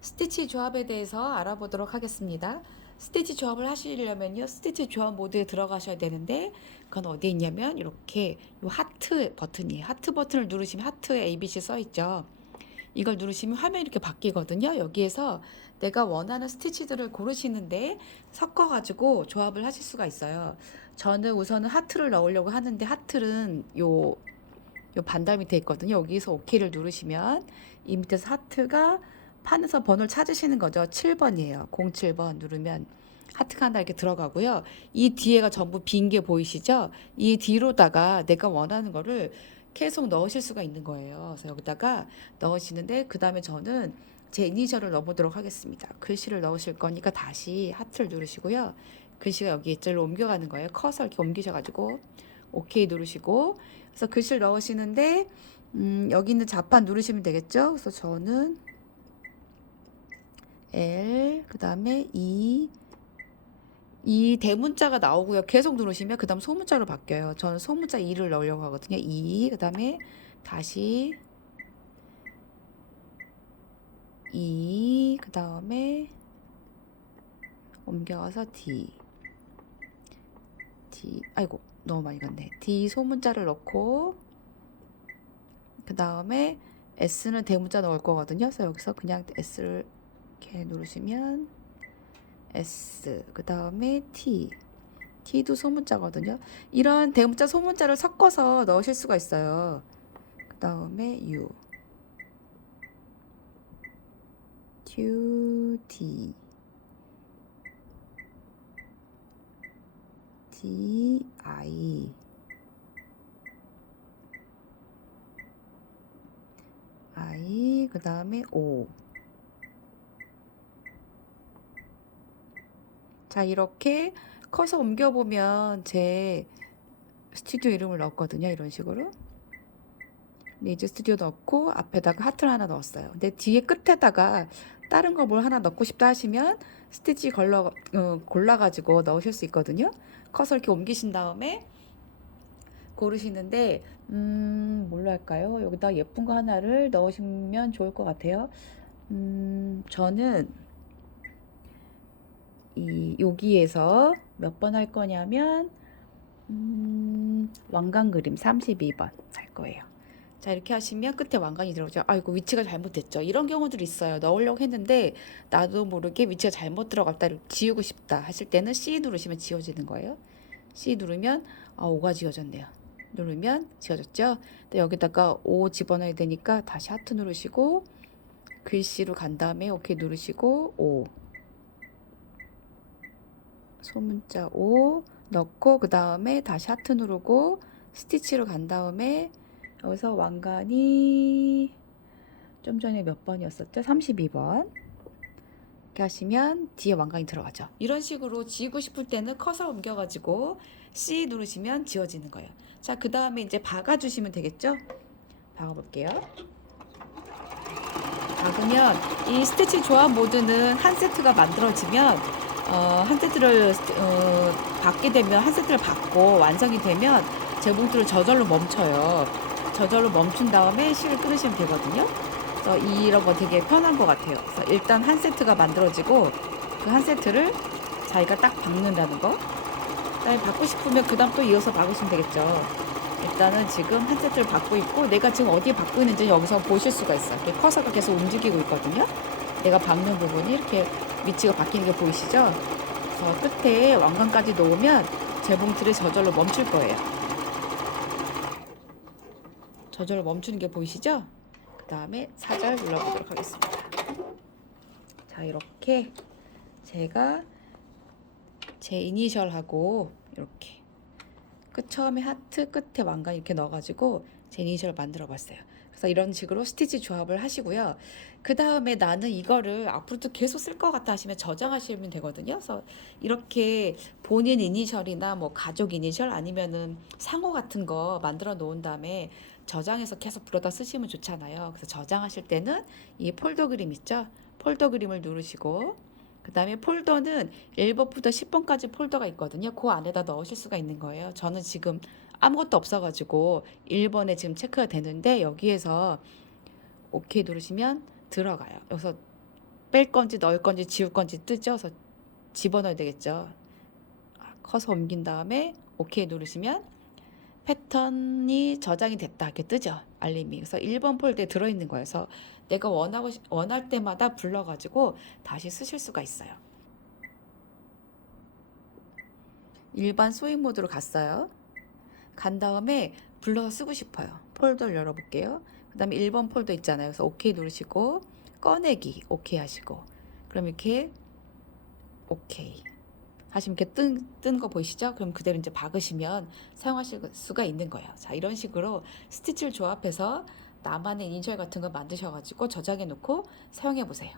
스티치 조합에 대해서 알아보도록 하겠습니다. 스티치 조합을 하시려면요. 스티치 조합 모드에 들어가셔야 되는데 그건 어디에 있냐면 이렇게 요 하트 버튼이에요. 하트 버튼을 누르시면 하트에 ABC 써 있죠. 이걸 누르시면 화면이 이렇게 바뀌거든요. 여기에서 내가 원하는 스티치들을 고르시는데 섞어가지고 조합을 하실 수가 있어요. 저는 우선은 하트를 넣으려고 하는데 하트는 요, 요 반달 밑에 있거든요. 여기서 OK를 누르시면 이 밑에서 하트가 판에서 번호를 찾으시는 거죠. 7번이에요. 07번 누르면 하트가 하나 이렇게 들어가고요. 이 뒤에가 전부 빈 게 보이시죠? 이 뒤로다가 내가 원하는 거를 계속 넣으실 수가 있는 거예요. 그래서 여기다가 넣으시는데 그 다음에 저는 제 이니셜을 넣어보도록 하겠습니다. 글씨를 넣으실 거니까 다시 하트를 누르시고요. 글씨가 여기 이쪽으로 옮겨가는 거예요. 커서 이렇게 옮기셔가지고 OK 누르시고 그래서 글씨를 넣으시는데 음, 여기 있는 자판 누르시면 되겠죠. 그래서 저는 L 그 다음에 E 이 대문자가 나오고요. 계속 누르시면 그 다음 소문자로 바뀌어요. 저는 소문자 2를 넣으려고 하거든요. 2, 그 다음에 다시 2, 그 다음에 옮겨와서 D. D, 아이고, 너무 많이 갔네. D 소문자를 넣고, 그 다음에 S는 대문자 넣을 거거든요. 그래서 여기서 그냥 S를 이렇게 누르시면 S, 그 다음에 T. T도 소문자거든요. 이런 대문자, 소문자를 섞어서 넣으실 수가 있어요. 그 다음에 U. Q, T. T, I. I, 그 다음에 O. 자, 이렇게 커서 옮겨보면 제 스튜디오 이름을 넣었거든요. 이런 식으로. 리즈 스튜디오 넣고 앞에다가 하트를 하나 넣었어요. 근데 뒤에 끝에다가 다른 거 뭘 하나 넣고 싶다 하시면 스티치 걸러, 어, 골라가지고 넣으실 수 있거든요. 커서 이렇게 옮기신 다음에 고르시는데, 음, 뭘로 할까요? 여기다 예쁜 거 하나를 넣으시면 좋을 것 같아요. 음, 저는 이 여기에서 몇 번 할 거냐면 음, 왕관 그림 32번 할 거예요. 자 이렇게 하시면 끝에 왕관이 들어오죠. 아이고 위치가 잘못됐죠. 이런 경우들이 있어요. 넣으려고 했는데 나도 모르게 위치가 잘못 들어갔다 지우고 싶다 하실 때는 C 누르시면 지워지는 거예요. C 누르면 아 5가 지워졌네요. 누르면 지워졌죠. 여기다가 5 집어넣어야 되니까 다시 하트 누르시고 글씨로 간 다음에 OK 누르시고 5 소문자 5 넣고 그 다음에 다시 하트 누르고 스티치로 간 다음에 여기서 왕관이 좀 전에 몇 번이었었죠? 32번 이렇게 하시면 뒤에 왕관이 들어가죠 이런 식으로 지우고 싶을 때는 커서 옮겨가지고 C 누르시면 지워지는 거예요 자그 다음에 이제 박아주시면 되겠죠? 박아볼게요 박으면 이 스티치 조합 모드는 한 세트가 만들어지면 어, 한 세트를 어, 받게 되면 한 세트를 받고 완성이 되면 재봉틀을 저절로 멈춰요. 저절로 멈춘 다음에 실을 끊으시면 되거든요. 그래서 이런 거 되게 편한 것 같아요. 그래서 일단 한 세트가 만들어지고 그 한 세트를 자기가 딱 박는다는 거. 그다음에 받고 싶으면 그 다음 또 이어서 박으시면 되겠죠. 일단은 지금 한 세트를 받고 있고 내가 지금 어디에 받고 있는지 여기서 보실 수가 있어요. 이렇게 커서가 계속 움직이고 있거든요. 내가 박는 부분이 이렇게 위치가 바뀌는 게 보이시죠? 저 끝에 왕관까지 놓으면 재봉틀이 저절로 멈출 거예요. 저절로 멈추는 게 보이시죠? 그 다음에 사절 눌러보도록 하겠습니다. 자 이렇게 제가 제 이니셜하고 이렇게 끝 처음에 하트 끝에 왕관 이렇게 넣어가지고 제 이니셜 만들어 봤어요. 그래서 이런 식으로 스티치 조합을 하시고요. 그 다음에 나는 이거를 앞으로도 계속 쓸 것 같아 하시면 저장하시면 되거든요. 그래서 이렇게 본인 이니셜이나 뭐 가족 이니셜 아니면은 상호 같은 거 만들어 놓은 다음에 저장해서 계속 불어다 쓰시면 좋잖아요. 그래서 저장하실 때는 이 폴더 그림 있죠? 폴더 그림을 누르시고 그 다음에 폴더는 1번부터 10번까지 폴더가 있거든요. 그 안에다 넣으실 수가 있는 거예요. 저는 지금 아무것도 없어가지고 1번에 지금 체크가 되는데 여기에서 OK 누르시면 들어가요. 여기서 뺄 건지 넣을 건지 지울 건지 뜨죠. 그래서 집어넣어야 되겠죠. 아, 커서 옮긴 다음에 오케이 누르시면 패턴이 저장이 됐다 이렇게 뜨죠. 알림이. 그래서 1번 폴더에 들어있는 거예요. 그래서 내가 원하고 싶- 원할 때마다 불러가지고 다시 쓰실 수가 있어요. 일반 소잉 모드로 갔어요. 간 다음에 불러서 쓰고 싶어요. 폴더를 열어볼게요. 그 다음에 1번 폴더 있잖아요. 그래서 오케이 누르시고 꺼내기 오케이 하시고 그럼 이렇게 오케이 하시면 이렇게 뜬, 뜬거 보이시죠? 그럼 그대로 이제 박으시면 사용하실 수가 있는 거예요. 자, 이런 식으로 스티치를 조합해서 나만의 이니셜 같은 거 만드셔가지고 저장해 놓고 사용해 보세요.